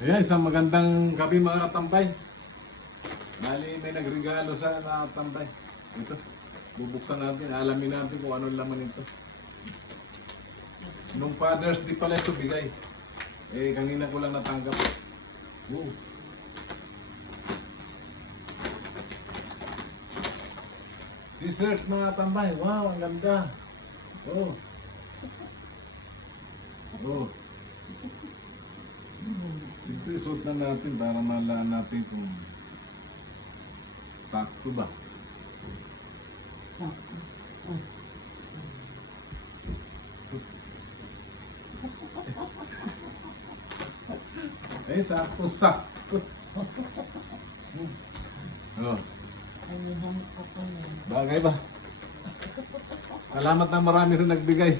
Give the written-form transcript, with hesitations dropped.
Ayan, isang magandang gabi mga katambay. Bali, may nagregalo sa mga katambay. Ito, bubuksan natin, alamin natin kung ano laman ito. Nung Father's Day pala ito bigay. Eh, kanina ko lang natanggap. T-shirt mga katambay. Wow, ang ganda. Oh. Oh. Siyempre, suot na natin para malaman natin kung sakto ba. Eh, sakto. Oh. Bagay ba? Salamat na marami sa nagbigay.